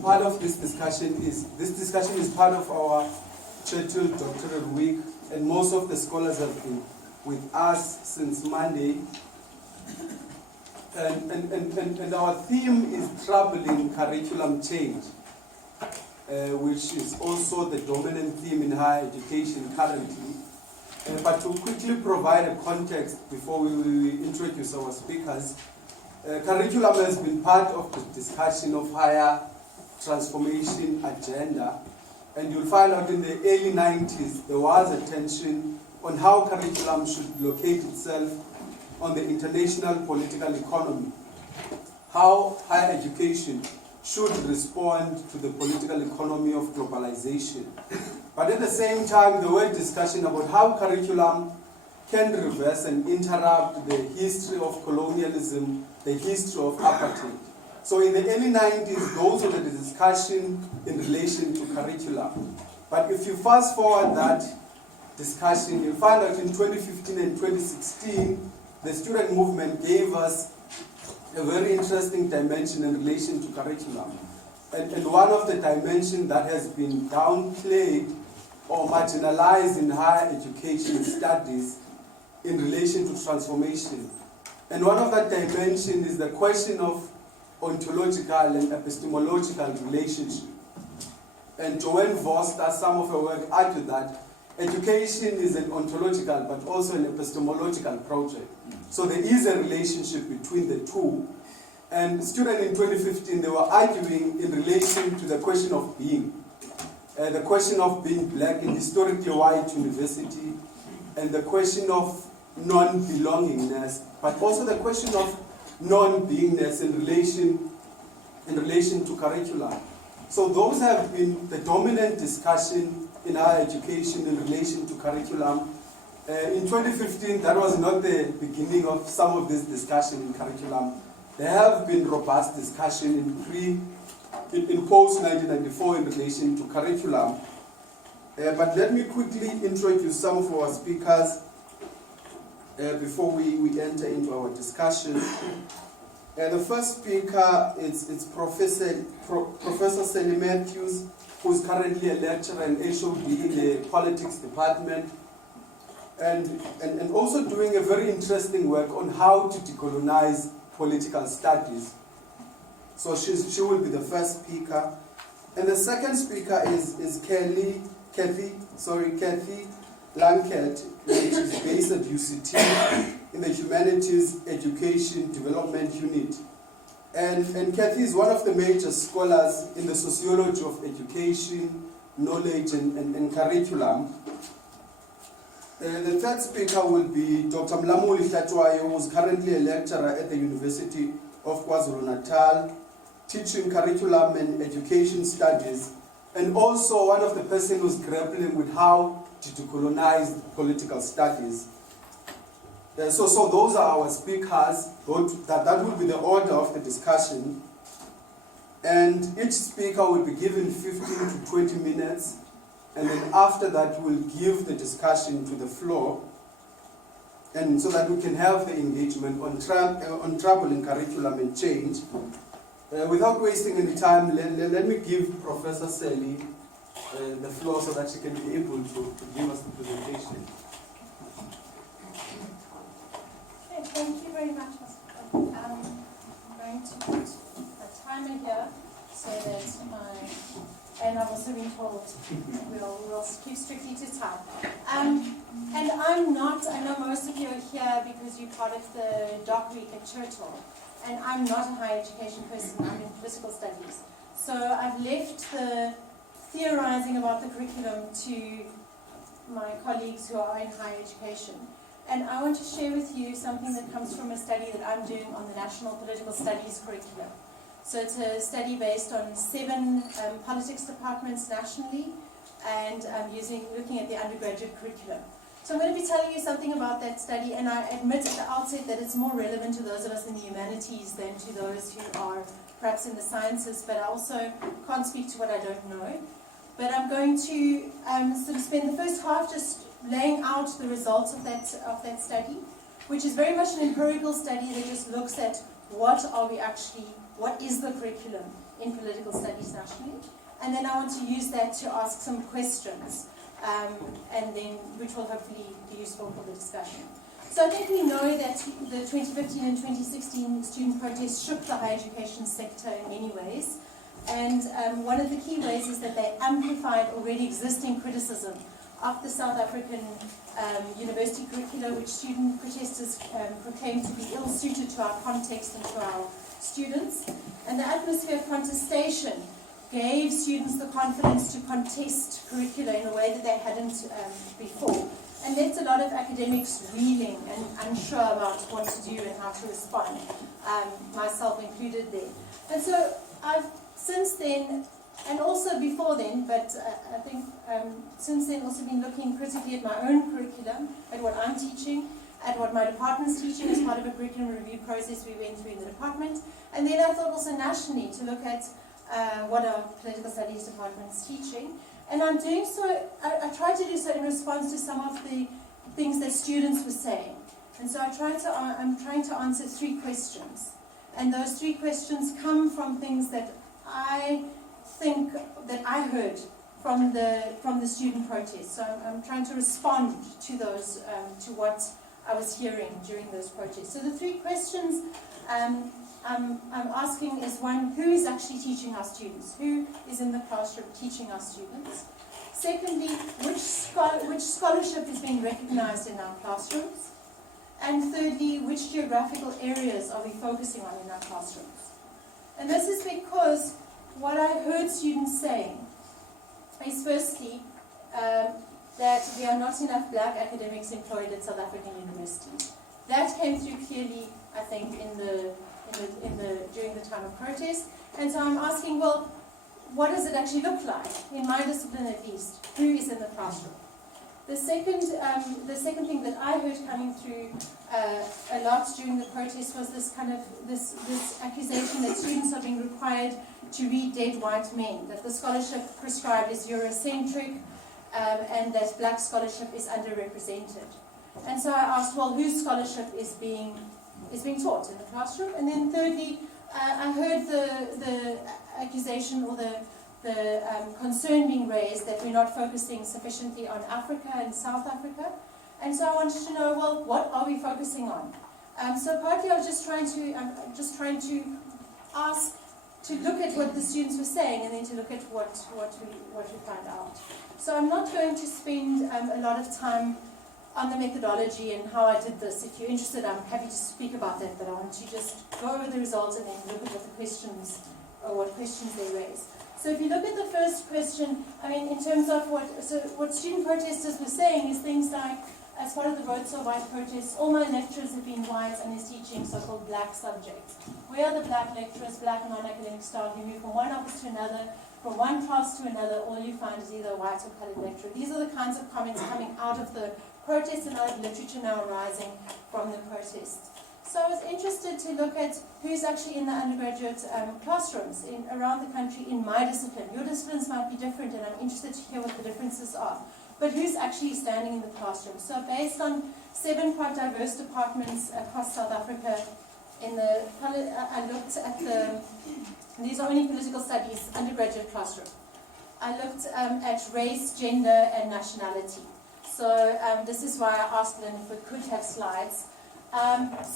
part of this discussion is part of our Churchill Doctoral Week, and most of the scholars have been with us since Monday. And our theme is troubling curriculum change, which is also the dominant theme in higher education currently. But to quickly provide a context before we introduce our speakers, curriculum has been part of the discussion of higher transformation agenda, and you'll find out in the early 90s there was a tension on how curriculum should locate itself on the international political economy, how higher education should respond to the political economy of globalization. But at the same time, there were discussions about how curriculum can reverse and interrupt the history of colonialism, the history of apartheid. So in the early 90s, those were the discussion in relation to curriculum. But if you fast forward that discussion, you'll find out in 2015 and 2016, the student movement gave us a very interesting dimension in relation to curriculum. And one of the dimensions that has been downplayed or marginalized in higher education studies in relation to transformation. And one of that dimension is the question of ontological and epistemological relationship. And Joanne Voss, does some of her work, argued that education is an ontological but also an epistemological project. So there is a relationship between the two. And students in 2015, they were arguing in relation to the question of being. The question of being black in historically white university, and the question of non-belongingness, but also the question of non-beingness in relation to curriculum. So those have been the dominant discussion in higher education in relation to curriculum. In 2015, that was not the beginning of some of this discussion in curriculum. There have been robust discussion in post-1994 in relation to curriculum. But let me quickly introduce some of our speakers before we enter into our discussion. The first speaker is Professor Sally Matthews, who is currently a lecturer in HOD in the politics department, and also doing a very interesting work on how to decolonize political studies. So she will be the first speaker. And the second speaker is Kathy Lunkett, which is based at UCT in the Humanities Education Development Unit. And Kathy is one of the major scholars in the sociology of education, knowledge, and curriculum. The third speaker will be Dr. Mlamuli Hlatshwayo, who is currently a lecturer at the University of KwaZulu-Natal, teaching curriculum and education studies, and also one of the persons who's grappling with how to decolonize political studies. So those are our speakers. That will be the order of the discussion. And each speaker will be given 15 to 20 minutes. And then after that, we'll give the discussion to the floor, and so that we can have the engagement on troubling curriculum and change. Without wasting any time, let me give Professor Sally the floor so that she can be able to give us the presentation. Okay, thank you very much, Mr. I'm going to put a timer here so that and I've also been told we'll keep strictly to time. And I'm not, I know most of you are here because you're part of the Doc Week at Churchill, and I'm not a higher education person, I'm in political studies. So I've left the theorizing about the curriculum to my colleagues who are in higher education. And I want to share with you something that comes from a study that I'm doing on the National Political Studies curriculum. So it's a study based on 7 politics departments nationally, and looking at the undergraduate curriculum. So I'm going to be telling you something about that study, and I admit at the outset that it's more relevant to those of us in the humanities than to those who are perhaps in the sciences, but I also can't speak to what I don't know. But I'm going to sort of spend the first half just laying out the results of that study, which is very much an empirical study that just looks at what is the curriculum in political studies nationally. And then I want to use that to ask some questions, and then which will hopefully be useful for the discussion. So I think we know that the 2015 and 2016 student protests shook the higher education sector in many ways. And one of the key ways is that they amplified already existing criticism of the South African university curricula, which student protesters proclaimed to be ill-suited to our context and to our students. And the atmosphere of contestation gave students the confidence to contest curricula in a way that they hadn't before, and left a lot of academics reeling and unsure about what to do and how to respond, myself included there. And so I've since then, and also before then, but I think since then also been looking critically at my own curriculum, at what I'm teaching, at what my department's teaching as part of a curriculum review process we went through in the department. And then I thought also nationally to look at what our political studies department's teaching. And I'm doing so, I try to do so in response to some of the things that students were saying. And so I'm trying to answer 3 questions. And those 3 questions come from things that I think that I heard from the student protests. So I'm trying to respond to those, to what I was hearing during those protests. So the 3 questions I'm asking is, one, who is actually teaching our students? Who is in the classroom teaching our students? Secondly, which scholarship is being recognized in our classrooms? And thirdly, which geographical areas are we focusing on in our classrooms? And this is because what I heard students saying is, firstly, that there are not enough black academics employed at South African universities. That came through clearly, I think, during the time of protest. And so I'm asking, well, what does it actually look like, in my discipline at least? Who is in the classroom? The second thing that I heard coming through a lot during the protest was this kind of this accusation that students are being required to read dead white men, that the scholarship prescribed is Eurocentric, and that black scholarship is underrepresented. And so I asked, well, whose scholarship is being taught in the classroom? And then thirdly, I heard the accusation or the concern being raised that we're not focusing sufficiently on Africa and South Africa. And so I wanted to know, well, what are we focusing on? So partly I was just trying to ask, to look at what the students were saying and then to look at what we find out. So I'm not going to spend a lot of time on the methodology and how I did this. If you're interested, I'm happy to speak about that, but I want to just go over the results and then look at what the questions, or what questions they raise. So if you look at the first question, I mean, in terms of what student protesters were saying is things like, as part of the Vote So White protests, all my lecturers have been white and is teaching so-called black subjects. Where are the black lecturers, black non-academic staff? You move from one office to another, from one class to another, all you find is either a white or coloured lecturer. These are the kinds of comments coming out of the protests and out of literature now arising from the protests. So I was interested to look at who's actually in the undergraduate classrooms around the country in my discipline. Your disciplines might be different, and I'm interested to hear what the differences are. But who's actually standing in the classroom? So based on 7 quite diverse departments across South Africa, I looked at these are only political studies, undergraduate classroom. I looked at race, gender, and nationality. So this is why I asked Lynn if we could have slides.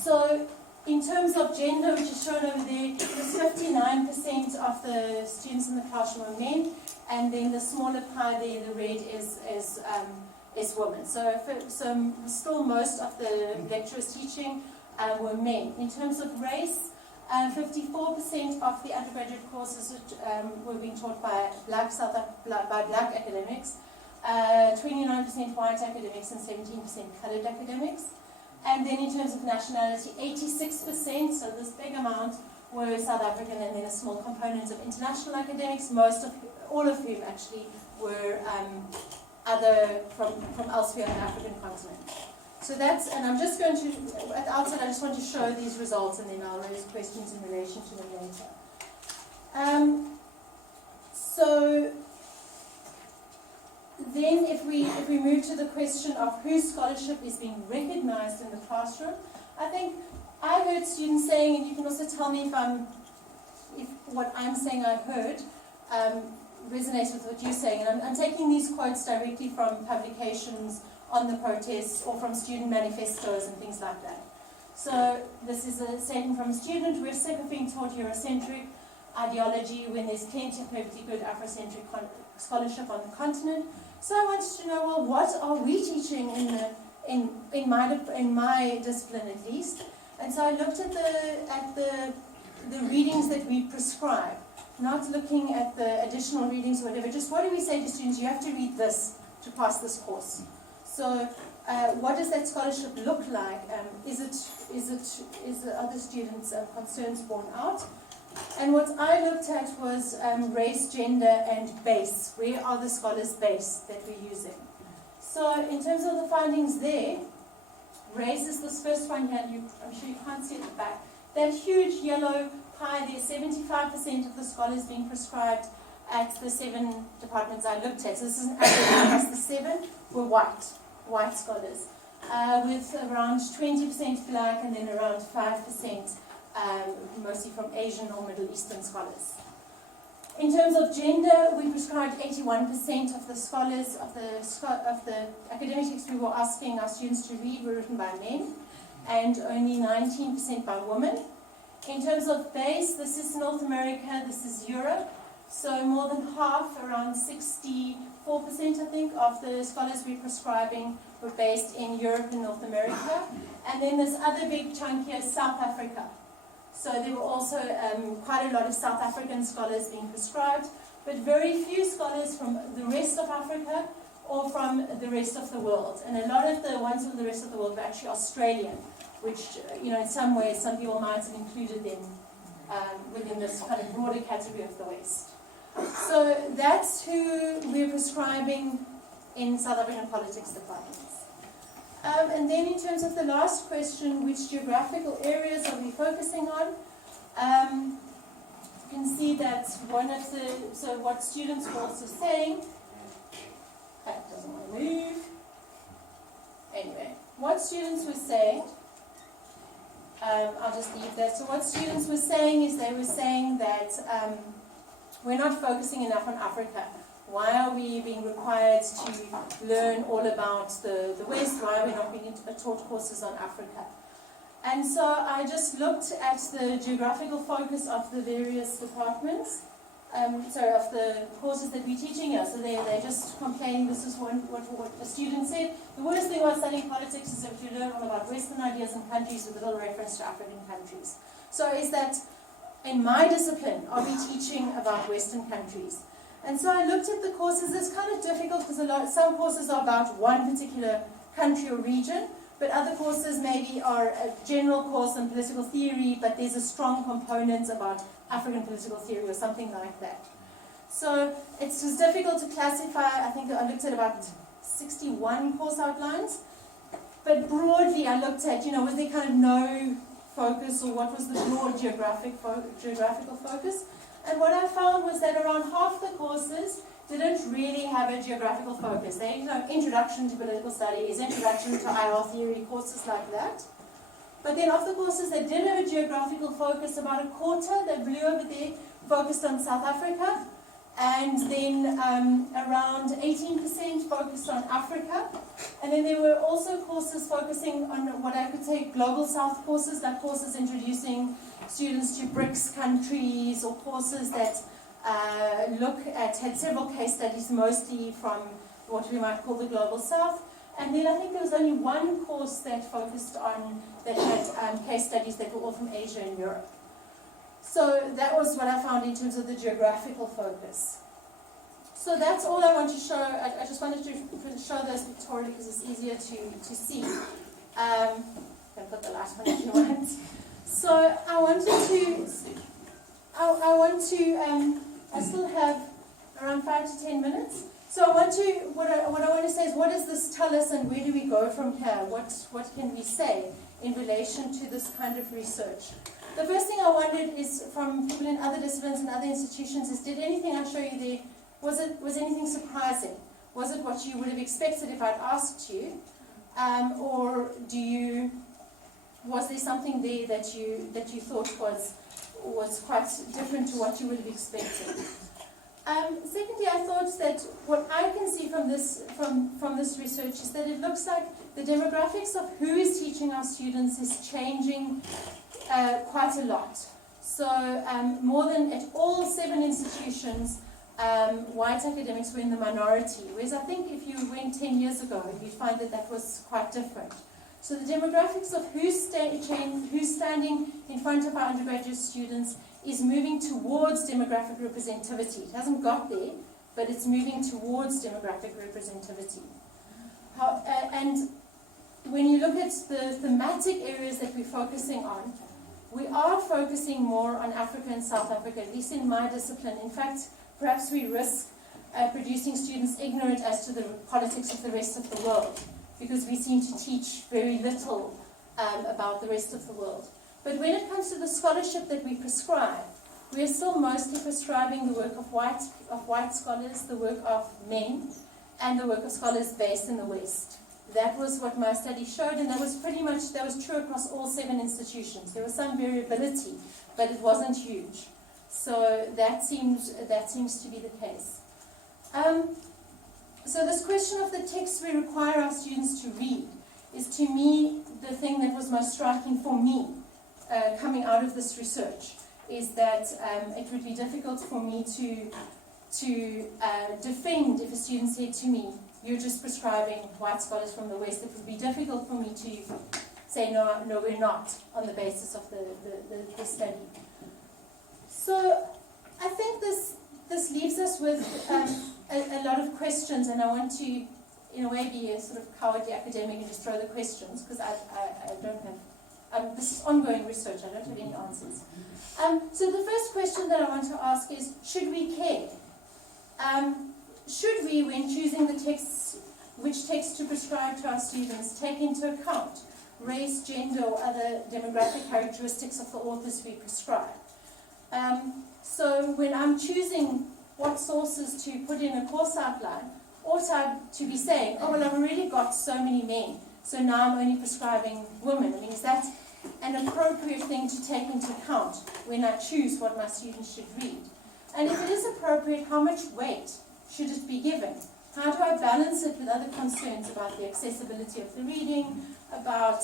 So in terms of gender, which is shown over there, 59% of the students in the classroom are men, and then the smaller pie there, the red, is women. So still most of the lecturers teaching were men. In terms of race, 54% of the undergraduate courses were being taught by black academics, 29% white academics, and 17% coloured academics. And then in terms of nationality, 86%, so this big amount, were South African, and then a small component of international academics, all of whom actually were other from elsewhere on the African continent. So that's, and I'm just going to, at the outset, I just want to show these results, and then I'll raise questions in relation to them later. So then if we move to the question of whose scholarship is being recognized in the classroom, I think I heard students saying, and you can also tell me what I'm saying I heard resonates with what you're saying. And I'm taking these quotes directly from publications on the protests or from student manifestos and things like that. So this is a statement from a student: "We're sick of being taught Eurocentric ideology when there's plenty of perfectly good Afrocentric scholarship on the continent. So I wanted to know, well, what are we teaching in my discipline at least? And so I looked at the readings that we prescribe, not looking at the additional readings or whatever. Just what do we say to students? You have to read this to pass this course. So what does that scholarship look like? Is the other students' concerns borne out? And what I looked at was race, gender, and base. Where are the scholars' base that we're using? So in terms of the findings there, race is this first one here. I'm sure you can't see it at the back. That huge yellow pie there, 75% of the scholars being prescribed at the 7 departments I looked at. So this is an average across the 7 were white scholars, with around 20% black and then around 5% mostly from Asian or Middle Eastern scholars. In terms of gender, we prescribed 81% of the scholars of the academic texts we were asking our students to read were written by men, and only 19% by women. In terms of base, this is North America, this is Europe. So more than half, around 64%, I think, of the scholars we're prescribing were based in Europe and North America. And then this other big chunk here is South Africa. So there were also quite a lot of South African scholars being prescribed, but very few scholars from the rest of Africa or from the rest of the world. And a lot of the ones from the rest of the world were actually Australian, which, in some ways, some people might have included them within this kind of broader category of the West. So that's who we're prescribing in South African politics departments. And then in terms of the last question, which geographical areas are we focusing on? You can see that so what students were also saying, that doesn't want to move. Anyway, what students were saying, I'll just leave that. So what students were saying is they were saying that we're not focusing enough on Africa. Why are we being required to learn all about the West? Why are we not being taught courses on Africa? And so I just looked at the geographical focus of the various departments, of the courses that we're teaching here. So they're just complaining. This is what a student said. The worst thing about studying politics is if you learn all about Western ideas and countries with little reference to African countries. So is that in my discipline, are we teaching about Western countries? And so I looked at the courses. It's kind of difficult because some courses are about one particular country or region, but other courses maybe are a general course on political theory, but there's a strong component about African political theory or something like that. So it was difficult to classify. I think I looked at about 61 course outlines, but broadly I looked at, was there kind of no focus, or what was the broad geographical focus? And what I found was that around half the courses didn't really have a geographical focus. They, introduction to political studies, introduction to IR theory, courses like that. But then of the courses that did have a geographical focus, about a quarter, that blue over there, focused on South Africa. And then around 18% focused on Africa. And then there were also courses focusing on what I could say global South courses, like courses introducing students to BRICS countries, or courses that had several case studies, mostly from what we might call the global South. And then I think there was only one course that focused on, that had case studies that were all from Asia and Europe. So that was what I found in terms of the geographical focus. So that's all I want to show. I just wanted to show those pictorially because it's easier to see. I'm going to put the last one if you want. So I still have around 5 to 10 minutes. So what I want to say is, what does this tell us and where do we go from here? What can we say in relation to this kind of research? The first thing I wondered is, from people in other disciplines and other institutions, is did anything I show you there, was anything surprising? Was it what you would have expected if I'd asked you? Or was there something there that you thought was quite different to what you would have expected. Secondly, I thought that what I can see from this research is that it looks like the demographics of who is teaching our students is changing quite a lot. So more than at all 7 institutions, white academics were in the minority, whereas I think if you went 10 years ago, you'd find that that was quite different. So the demographics of who's standing in front of our undergraduate students is moving towards demographic representativity. It hasn't got there, but it's moving towards demographic representativity. And when you look at the thematic areas that we're focusing on, we are focusing more on Africa and South Africa, at least in my discipline. In fact, perhaps we risk producing students ignorant as to the politics of the rest of the world, because we seem to teach very little about the rest of the world. But when it comes to the scholarship that we prescribe, we are still mostly prescribing the work of white scholars, the work of men, and the work of scholars based in the West. That was what my study showed, and that was true across all 7 institutions. There was some variability, but it wasn't huge. So that seems to be the case. So this question of the texts we require our students to read is, to me, the thing that was most striking for me coming out of this research, is that it would be difficult for me to defend if a student said to me, "You're just prescribing white scholars from the West." It would be difficult for me to say, no, we're not, on the basis of the study. So I think this leaves us with a lot of questions, and I want to, in a way, be a sort of cowardly academic and just throw the questions, because I don't have, this is ongoing research, I don't have any answers. So the first question that I want to ask is, should we care? Should we, when choosing the texts, which texts to prescribe to our students, take into account race, gender, or other demographic characteristics of the authors we prescribe? So when I'm choosing what sources to put in a course outline, ought I to be saying, oh, well, I've already got so many men, so now I'm only prescribing women? I mean, is that an appropriate thing to take into account when I choose what my students should read? And if it is appropriate, how much weight should it be given? How do I balance it with other concerns about the accessibility of the reading, about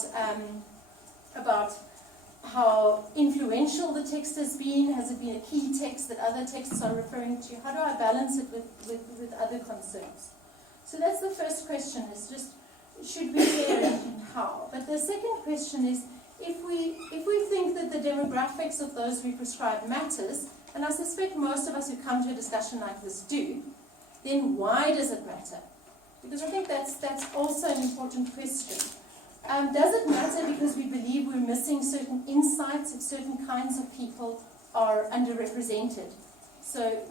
how influential the text has been? Has it been a key text that other texts are referring to? How do I balance it with other concerns? So that's the first question, is just, should we care and how? But the second question is, if we think that the demographics of those we prescribe matters, and I suspect most of us who come to a discussion like this do, then why does it matter? Because I think that's also an important question. Does it matter because we believe we're missing certain insights if certain kinds of people are underrepresented? So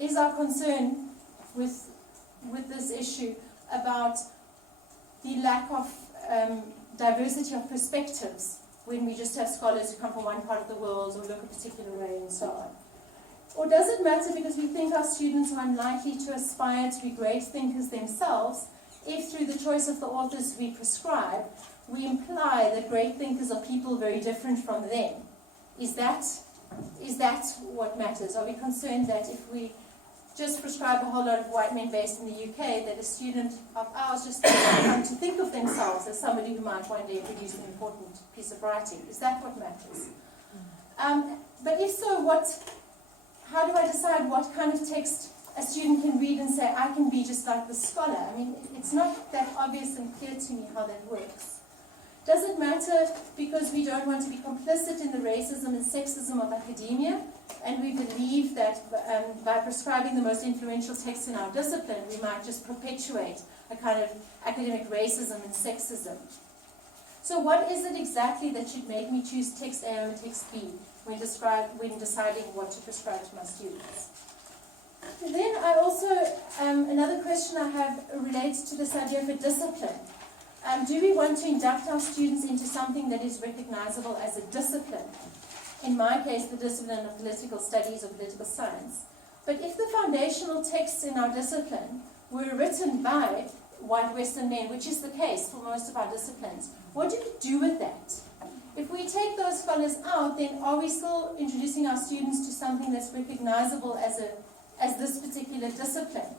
is our concern with this issue about the lack of diversity of perspectives when we just have scholars who come from one part of the world or look a particular way and so on? Or does it matter because we think our students are unlikely to aspire to be great thinkers themselves if through the choice of the authors we prescribe, we imply that great thinkers are people very different from them? Is that what matters? Are we concerned that if we just prescribe a whole lot of white men based in the UK, that a student of ours just come to think of themselves as somebody who might one day produce an important piece of writing? Is that what matters? But if so, how do I decide what kind of text a student can read and say, I can be just like the scholar? I mean, it's not that obvious and clear to me how that works. Does it matter because we don't want to be complicit in the racism and sexism of academia, and we believe that by prescribing the most influential texts in our discipline, we might just perpetuate a kind of academic racism and sexism? So what is it exactly that should make me choose text A over text B when deciding what to prescribe to my students? And then I also, another question I have relates to this idea of a discipline. Do we want to induct our students into something that is recognizable as a discipline? In my case, the discipline of political studies or political science. But if the foundational texts in our discipline were written by white Western men, which is the case for most of our disciplines, what do we do with that? If we take those scholars out, then are we still introducing our students to something that's recognizable as this particular discipline?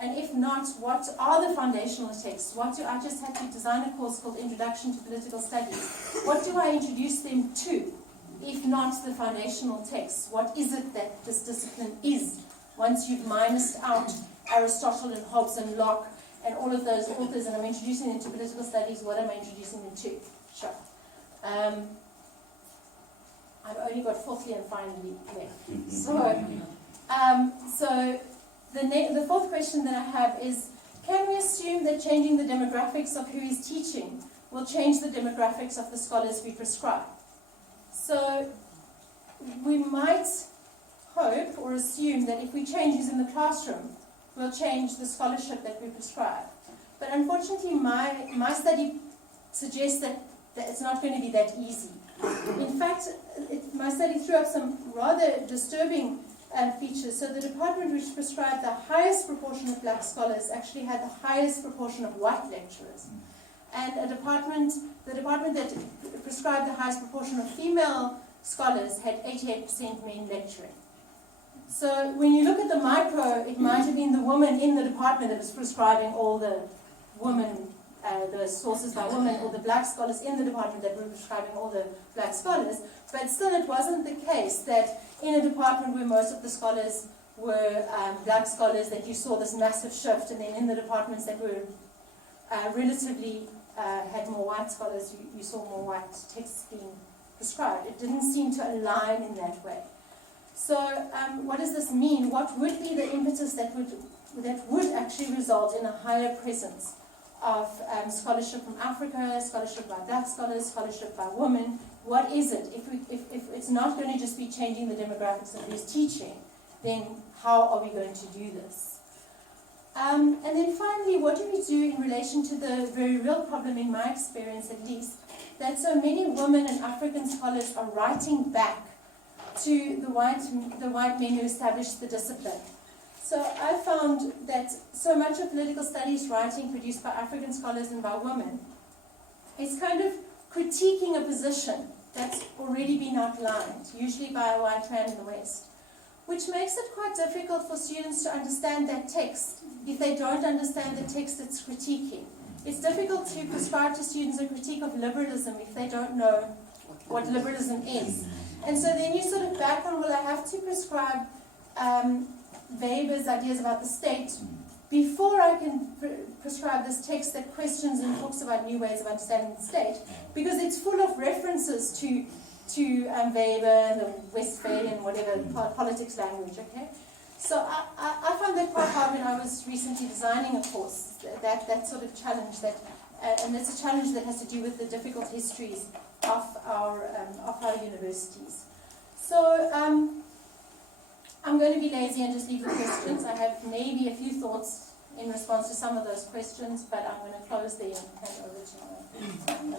And if not, what are the foundational texts? I just had to design a course called Introduction to Political Studies. What do I introduce them to, if not the foundational texts? What is it that this discipline is, once you've minused out Aristotle and Hobbes and Locke and all of those authors, and I'm introducing them to political studies, what am I introducing them to? Sure. I've only got fourthly and finally left. So the fourth question that I have is, can we assume that changing the demographics of who is teaching will change the demographics of the scholars we prescribe? So we might hope or assume that if we change who's in the classroom, we'll change the scholarship that we prescribe. But unfortunately, my study suggests that it's not going to be that easy. In fact, my study threw up some rather disturbing features. So the department which prescribed the highest proportion of black scholars actually had the highest proportion of white lecturers. And the department that prescribed the highest proportion of female scholars had 88% men lecturing. So when you look at the micro, it might have been the woman in the department that was prescribing all the women, the sources by women, or the black scholars in the department that were prescribing all the black scholars. But still, it wasn't the case that in a department where most of the scholars were black scholars, that you saw this massive shift, and then in the departments that were relatively had more white scholars, you saw more white texts being prescribed. It didn't seem to align in that way. So what does this mean? What would be the impetus that would actually result in a higher presence of scholarship from Africa, scholarship by black scholars, scholarship by women? What is it? If it's not going to just be changing the demographics of who's teaching, then how are we going to do this? And then finally, what do we do in relation to the very real problem, in my experience at least, that so many women and African scholars are writing back to the white men who established the discipline. So I found that so much of political studies writing produced by African scholars and by women is kind of critiquing a position that's already been outlined, usually by a white man in the West, which makes it quite difficult for students to understand that text if they don't understand the text it's critiquing. It's difficult to prescribe to students a critique of liberalism if they don't know what liberalism is. And so then you sort of back on, well, I have to prescribe Weber's ideas about the state before I can prescribe this text that questions and talks about new ways of understanding the state, because it's full of references to Weber and the Westphalian, whatever, politics language, okay? So I found that quite hard when I was recently designing a course, that sort of challenge, and it's a challenge that has to do with the difficult histories of our universities. So I'm going to be lazy and just leave the questions. I have maybe a few thoughts in response to some of those questions, but I'm going to close there and hand over to my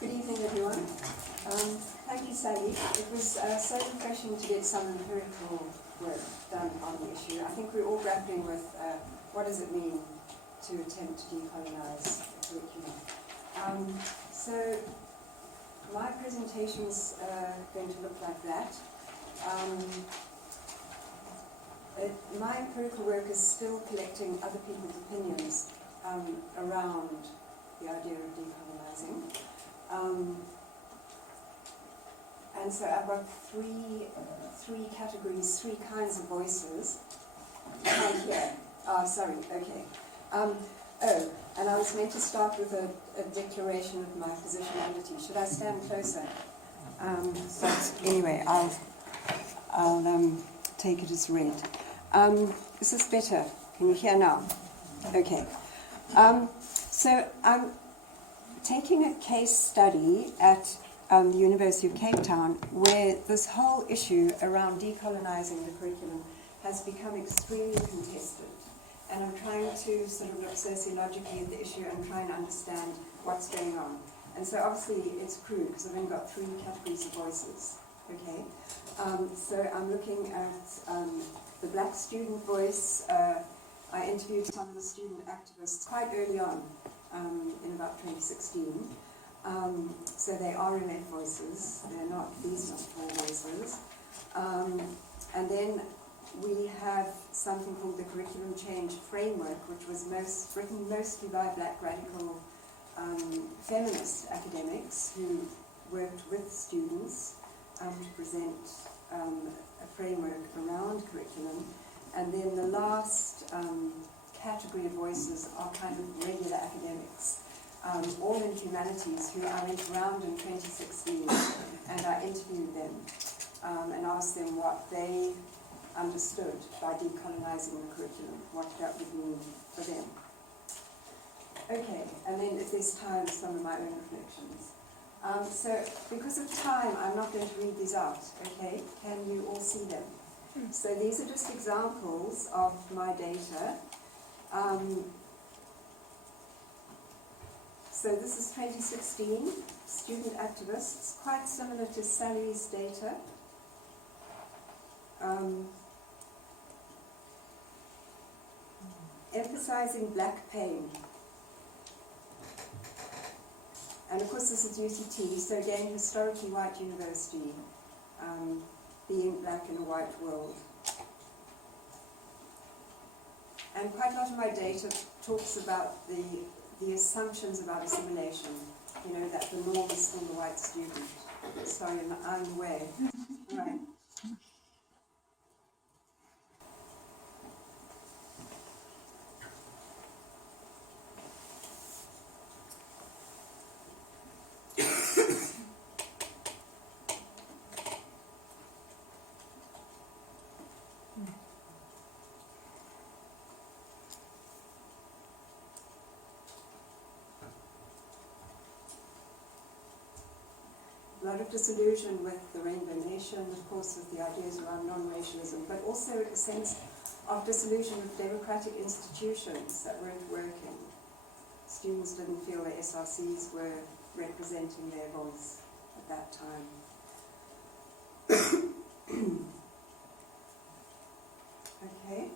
Good evening, everyone. Thank you, Sally. It was so refreshing to get some empirical work done on the issue. I think we're all grappling with what does it mean to attempt to decolonize the curriculum. So my presentation's going to look like that. My empirical work is still collecting other people's opinions around the idea of decolonizing. And so I've got three categories, three kinds of voices. Here. Sorry, okay. And I was meant to start with a declaration of my positionality. Should I stand closer? But anyway, I'll take it as read. Is this better? Can you hear now? Okay. So I'm taking a case study at the University of Cape Town where this whole issue around decolonizing the curriculum has become extremely contested. And I'm trying to sort of look sociologically at the issue and trying to understand what's going on. And so obviously it's crude because I've only got 3 categories of voices. Okay, so I'm looking at the black student voice. I interviewed some of the student activists quite early on, in about 2016. So they are RMF voices, they're not, these not 4 voices. And then we have something called the Curriculum Change Framework, which was written mostly by black radical feminist academics who worked with students to present a framework around curriculum. And then the last category of voices are kind of regular academics, all in humanities, who I went around in 2016 and I interviewed them and asked them what they understood by decolonizing the curriculum, what that would mean for them. Okay, and then if there's time, some of my own reflections. So because of time, I'm not going to read these out, okay? Can you all see them? So these are just examples of my data. So this is 2016, student activists, quite similar to Sally's data. Emphasizing black pain. And of course this is UCT, so again, historically white university, being black in a white world. And quite a lot of my data talks about the assumptions about assimilation, you know, that the norm is still the white student. Sorry, I'm away. Right. A lot of disillusion with the Rainbow Nation, of course, with the ideas around non-racialism, but also a sense of disillusion with democratic institutions that weren't working. Students didn't feel the SRCs were representing their voice at that time. Okay.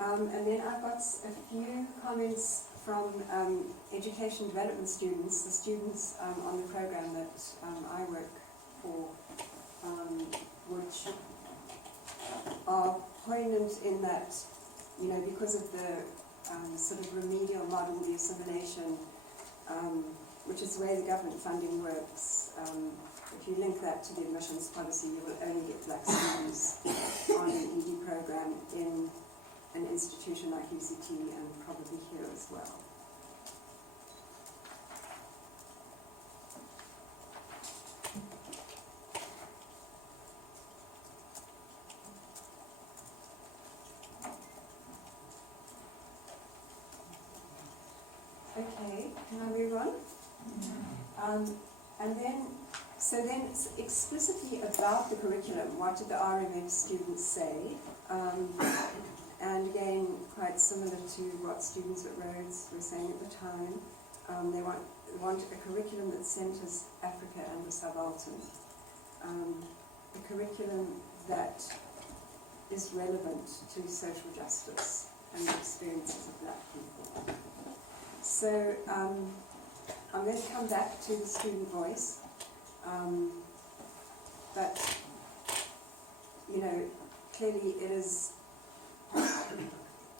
And then I've got a few comments from education development students, the students on the program that I work for, which are poignant in that, you know, because of the sort of remedial model, the assimilation, which is the way the government funding works. If you link that to the admissions policy, you will only get black students on an ED program in an institution like UCT and probably here as well. Okay, can I move on? And then, so then it's explicitly about the curriculum. What did the RMF students say? And again, quite similar to what students at Rhodes were saying at the time. They want a curriculum that centres Africa and the subaltern. A curriculum that is relevant to social justice and the experiences of black people. So I'm going to come back to the student voice, but you know, clearly it is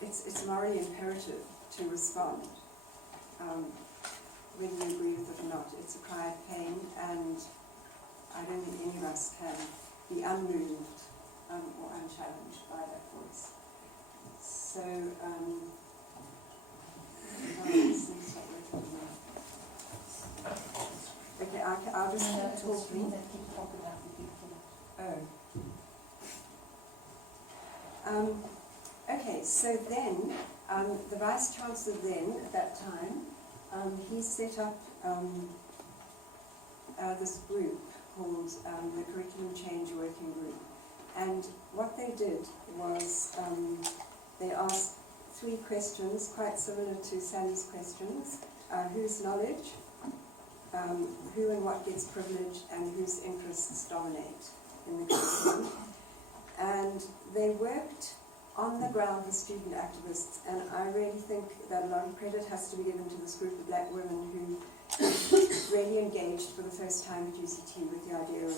it's morally imperative to respond, whether you agree with it or not. It's a cry of pain, and I don't think any of us can be unmoved or unchallenged by that voice. So. Okay, I'll just keep talking. Oh. Okay, so then, the Vice Chancellor then, at that time, he set up this group called the Curriculum Change Working Group. And what they did was they asked 3 questions, quite similar to Sally's questions. Whose knowledge, who and what gets privilege, and whose interests dominate in the curriculum. And they worked on the ground with student activists, and I really think that a lot of credit has to be given to this group of black women who really engaged for the first time at UCT with the idea of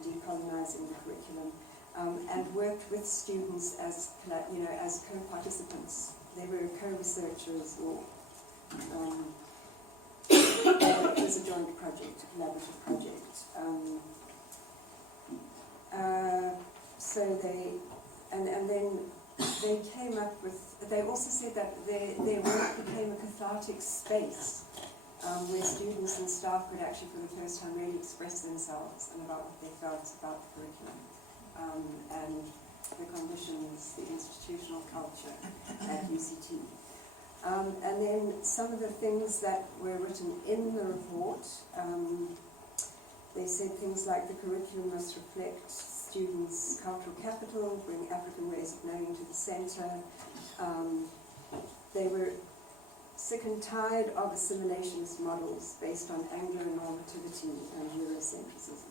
decolonizing the curriculum, and worked with students as co-participants. They were co-researchers, or it was a joint project, a collaborative project. So they, and then they came up with, they also said that their work became a cathartic space where students and staff could actually for the first time really express themselves and about what they felt about the curriculum and the conditions, the institutional culture at UCT. And then some of the things that were written in the report, they said things like the curriculum must reflect students' cultural capital, bring African ways of knowing to the centre. They were sick and tired of assimilationist models based on Anglo-normativity and Eurocentrism.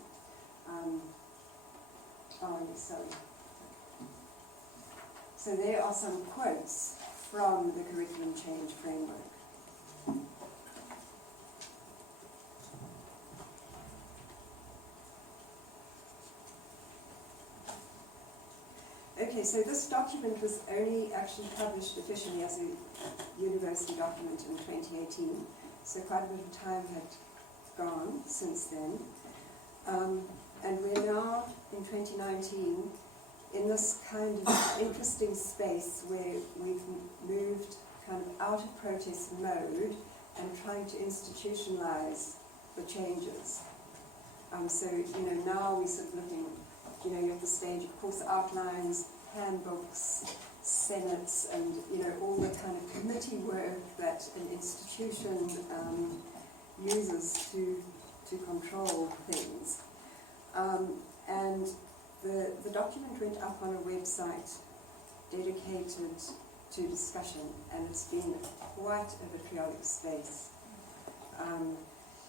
So there are some quotes from the curriculum change framework. Okay, so this document was only actually published officially as a university document in 2018, so quite a bit of time had gone since then. And we're now in 2019 in this kind of interesting space where we've moved kind of out of protest mode and trying to institutionalize the changes. So, now we're sort of looking, you're at the stage of course outlines, handbooks, senates, and, all the kind of committee work that an institution uses to control things. And the document went up on a website dedicated to discussion, and it's been quite a vitriolic space.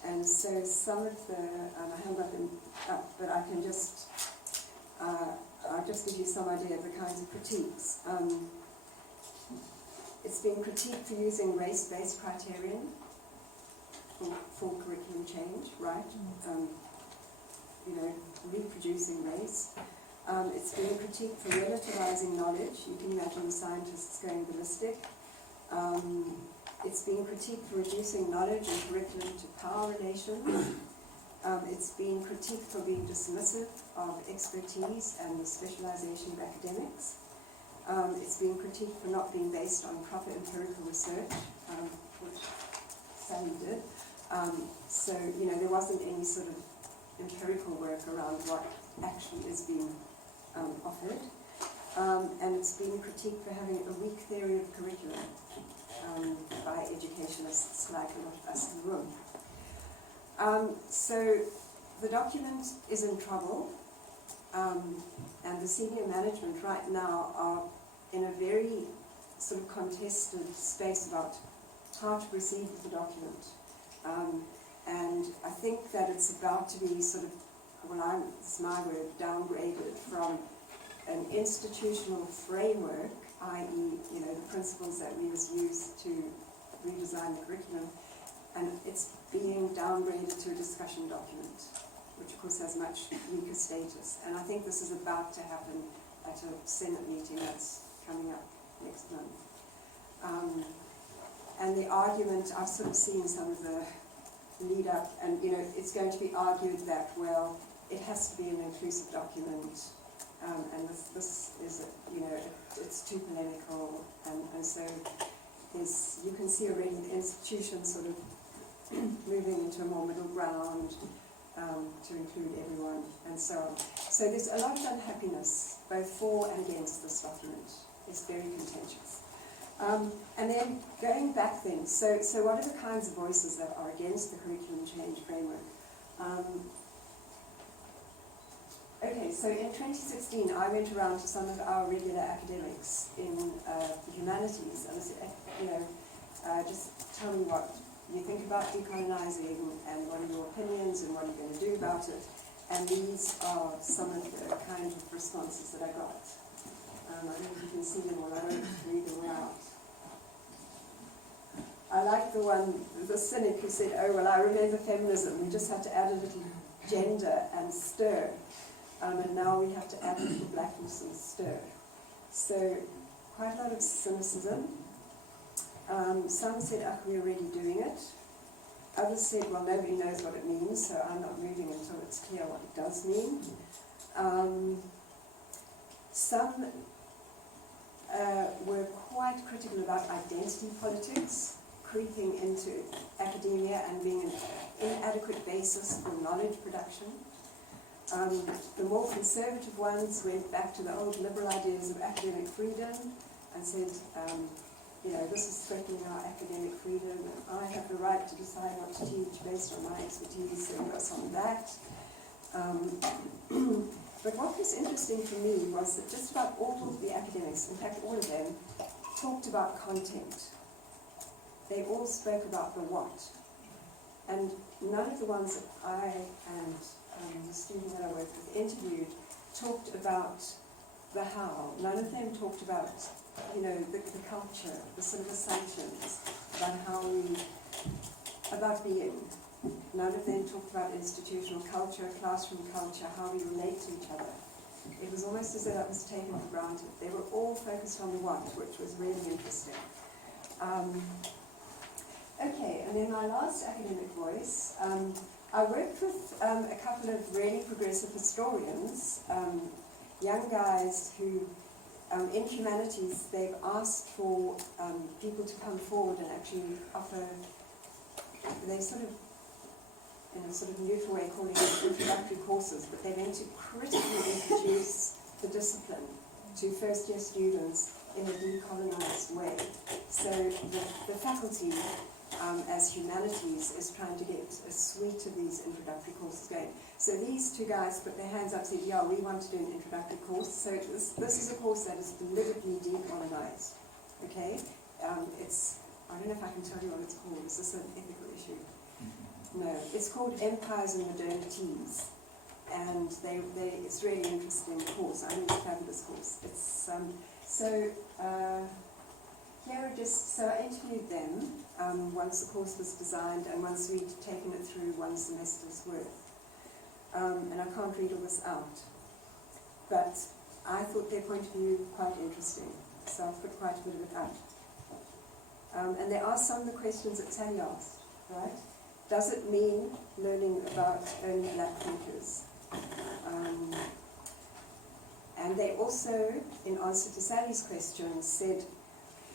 And so some of the, I haven't got them up, but I can just, I'll just give you some idea of the kinds of critiques. It's been critiqued for using race-based criterion for curriculum change, right? Reproducing race. It's been critiqued for relativizing knowledge. You can imagine the scientists going ballistic. It's been critiqued for reducing knowledge and curriculum to power relations. It's been critiqued for being dismissive of expertise and the specialization of academics. It's been critiqued for not being based on proper empirical research, which Sally did. So, there wasn't any sort of empirical work around what actually is being offered. And it's been critiqued for having a weak theory of curriculum by educationists like a lot of us in the room. So the document is in trouble, and the senior management right now are in a very sort of contested space about how to proceed with the document. And I think that it's about to be sort of, it's my word, downgraded from an institutional framework, i.e., the principles that we must use to redesign the curriculum, and it's being downgraded to a discussion document, which of course has much weaker status. And I think this is about to happen at a Senate meeting that's coming up next month. And the argument, I've sort of seen some of the lead up, and it's going to be argued that, well, it has to be an inclusive document, and this is, it's too polemical, and so you can see already the institution sort of moving into a more middle ground to include everyone, and so on. So there's a lot of unhappiness, both for and against this document It's very contentious. And then going back then, so what are the kinds of voices that are against the curriculum change framework? Okay, so in 2016, I went around to some of our regular academics in the humanities and said, just tell me what you think about decolonizing and what are your opinions and what are you going to do about it. And these are some of the kind of responses that I got. I don't know if you can see them all, I don't read them out. I like the cynic who said, oh, well, I remember feminism, we just had to add a little gender and stir. And now we have to add a little blackness and stir. So, quite a lot of cynicism. Some said, we're already doing it. Others said, well, nobody knows what it means, so I'm not moving until it's clear what it does mean. Some were quite critical about identity politics creeping into academia and being an inadequate basis for knowledge production. The more conservative ones went back to the old liberal ideas of academic freedom and said, this is threatening our academic freedom, and I have the right to decide what to teach based on my expertise, so it goes on that. But what was interesting for me was that just about all of the academics, in fact all of them, talked about content. They all spoke about the what. And none of the ones that I and the student that I worked with interviewed talked about the how. None of them talked about, the culture, the sort of assumptions about about being. None of them talked about institutional culture, classroom culture, how we relate to each other. It was almost as though that was taken for granted. They were all focused on the what, which was really interesting. Okay, and then my last academic voice. I worked with a couple of really progressive historians, young guys who, in humanities, they've asked for people to come forward and actually offer, they sort of, in a sort of neutral way, calling it introductory courses, but they're going to critically introduce the discipline to first-year students in a decolonized way. So the faculty, as humanities, is trying to get a suite of these introductory courses going. So these two guys put their hands up and said, yeah, we want to do an introductory course. So this is a course that is deliberately decolonized. Okay? I don't know if I can tell you what it's called. Is this an ethical issue? No. It's called Empires and Modernities. And it's really interesting course. I mean, it's a fabulous course. It's, so I interviewed them once the course was designed and once we'd taken it through one semester's worth. And I can't read all this out. But I thought their point of view quite interesting, so I've put quite a bit of it out. And there are some of the questions that Sally asked, right? Does it mean learning about only black thinkers? And they also, in answer to Sally's question, said,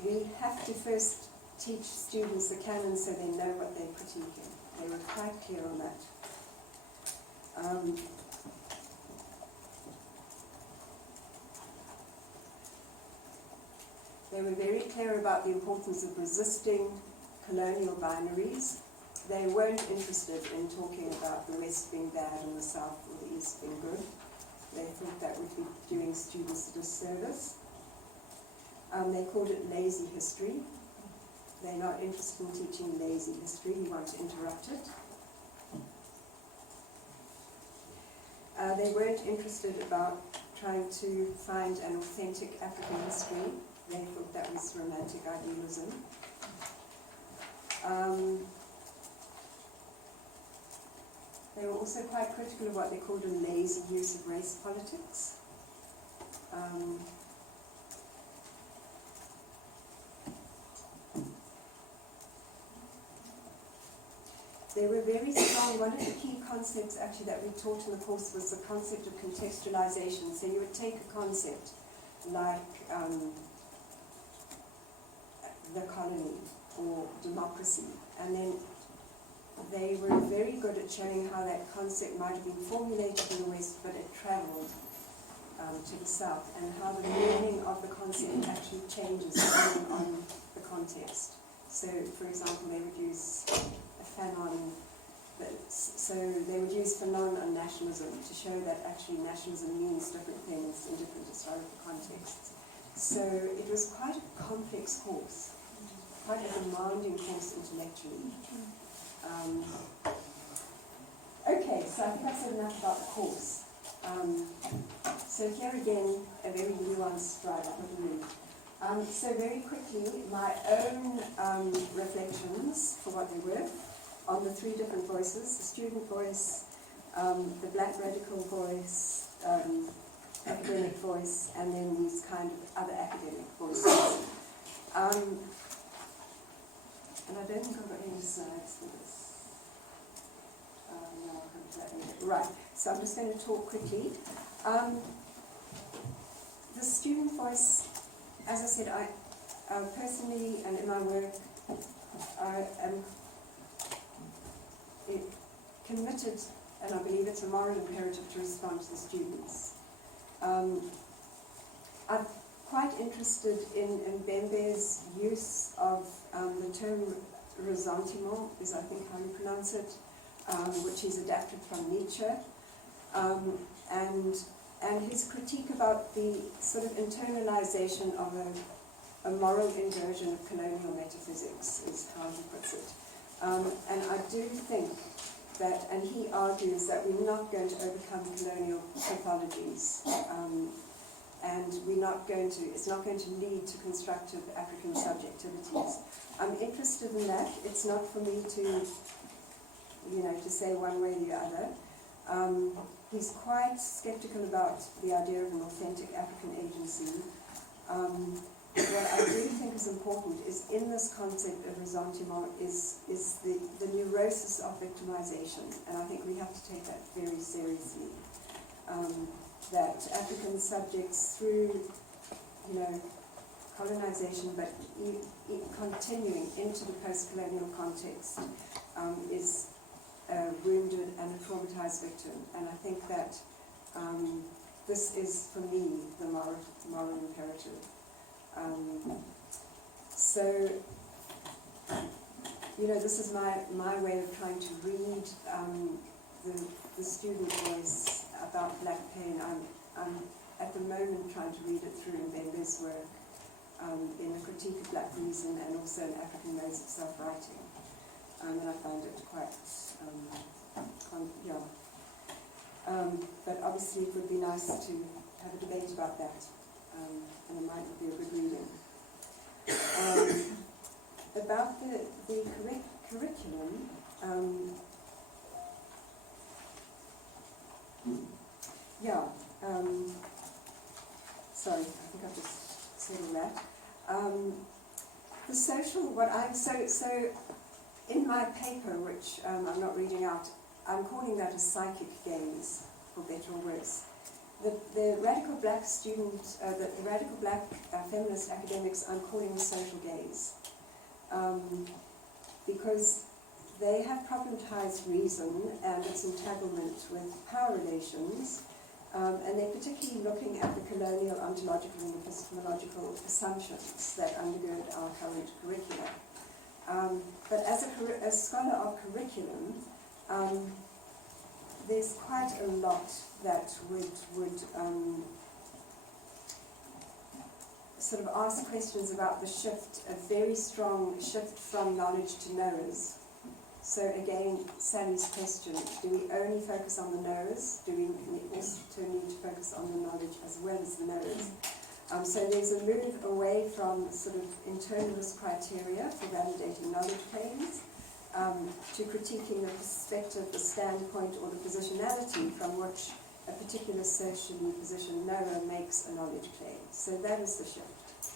we have to first teach students the canon so they know what they're critiquing. They were quite clear on that. They were very clear about the importance of resisting colonial binaries. They weren't interested in talking about the West being bad and the South or the East being good. They thought that would be doing students a disservice. They called it lazy history. They're not interested in teaching lazy history. We want to interrupt it. They weren't interested about trying to find an authentic African history. They thought that was romantic idealism. They were also quite critical of what they called a lazy use of race politics. They were very strong. One of the key concepts actually that we taught in the course was the concept of contextualization. So you would take a concept like the colony or democracy, and then they were very good at showing how that concept might have been formulated in the West, but it traveled to the south, and how the meaning of the concept actually changes depending on the context. So, for example, they would use a fanon, so they would use fanon on nationalism to show that actually nationalism means different things in different historical contexts. So it was quite a complex course, quite a demanding course intellectually. Okay, so I think I've said enough about the course. So here again, a very nuanced write-up of the mood. So very quickly, my own reflections, for what they were, on the three different voices: the student voice, the black radical voice, academic voice, and then these kind of other academic voices. And I don't think I've got any slides for this. No, I'll come to that later. Right, so I'm just going to talk quickly. The student voice, as I said, I personally and in my work, I am committed, and I believe it's a moral imperative to respond to the students. I'm quite interested in Mbembe's use of the term ressentiment, is I think how you pronounce it, which is adapted from Nietzsche, and his critique about the sort of internalization of a moral inversion of colonial metaphysics, is how he puts it. And I do think that, and he argues that we're not going to overcome colonial pathologies, and we're not going to, it's not going to lead to constructive African subjectivities. I'm interested in that. It's not for me to, to say one way or the other. He's quite skeptical about the idea of an authentic African agency. What I really think is important is, in this concept of ressentiment, is the neurosis of victimization, and I think we have to take that very seriously. That African subjects, through colonization, but continuing into the post-colonial context, is a wounded and a traumatized victim, and I think that this is, for me, the moral imperative. So, this is my way of trying to read the student voice about black pain. I'm at the moment trying to read it through Mbembe's work, in a critique of black reason and also in African modes of self-writing. And I find it quite, but obviously it would be nice to have a debate about that. And it might be a good reading. About the curriculum, sorry, I think I've just said all that. The social, so in my paper, which I'm not reading out, I'm calling that a psychic gaze, for better or worse. The radical black student, the radical black feminist academics, I'm calling the social gaze, because they have problematized reason and its entanglement with power relations, and they're particularly looking at the colonial ontological and epistemological assumptions that undergird our current curricula. But as a scholar of curriculum, there's quite a lot that would sort of ask questions about the shift, a very strong shift from knowledge to knowers. So again, Sally's question, do we only focus on the knowers? Do we also need to focus on the knowledge as well as the knowers? So there's a move away from sort of internalist criteria for validating knowledge claims, to critiquing the perspective, the standpoint, or the positionality from which a particular socially positioned knower makes a knowledge claim. So that is the shift.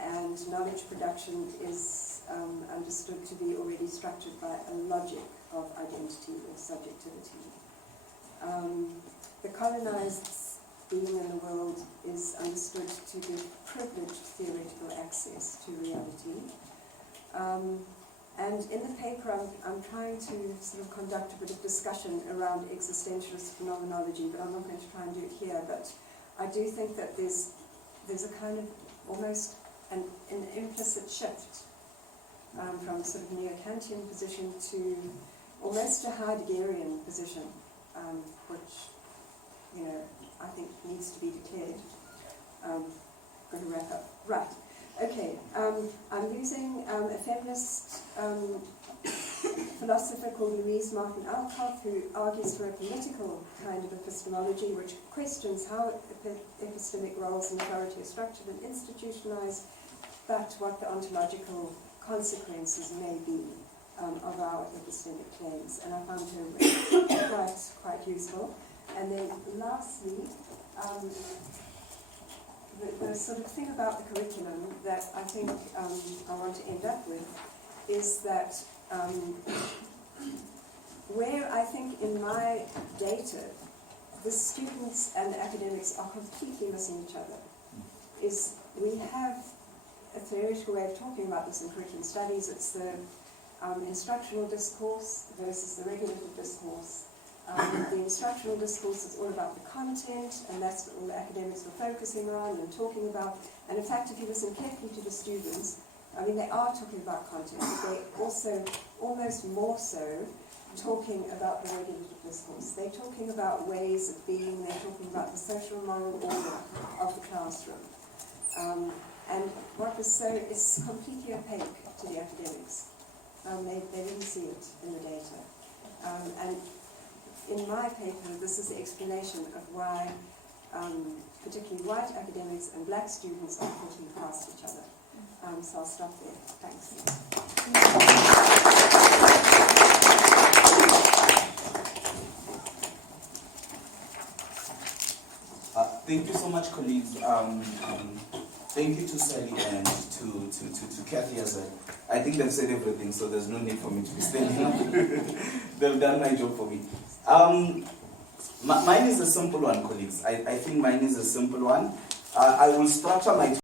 And knowledge production is understood to be already structured by a logic of identity or subjectivity. The colonized being in the world is understood to give privileged theoretical access to reality. And in the paper, I'm trying to sort of conduct a bit of discussion around existentialist phenomenology, but I'm not going to try and do it here. But I do think that there's a kind of almost an implicit shift from a sort of neo-Kantian position to almost a Heideggerian position, which, you know, I think needs to be declared. Going to wrap up. Right. Okay. I'm using a feminist philosopher called Louise Martin Alcott, who argues for a political kind of epistemology which questions how epistemic roles and authority are structured and institutionalized, but what the ontological consequences may be of our epistemic claims. And I found her quite useful. And then lastly, the sort of thing about the curriculum that I think I want to end up with is that where I think in my data the students and the academics are completely missing each other is we have a theoretical way of talking about this in curriculum studies. It's the instructional discourse versus the regulative discourse. The instructional discourse is all about the content, and that's what all the academics were focusing on and talking about. And in fact, if you listen carefully to the students, I mean, they are talking about content, but they also, almost more so, talking about the regulative discourse. They're talking about ways of being, they're talking about the social moral order of the classroom. And what was so, is completely opaque to the academics. They didn't see it in the data. And in my paper, this is the explanation of why particularly white academics and black students are talking past each other. So I'll stop there. Thanks. Thank you so much, colleagues. Thank you to Sally and to Kathy as well. I think they've said everything, so there's no need for me to be standing up. They've done my job for me. Mine is a simple one, colleagues. I think mine is a simple one. I will structure my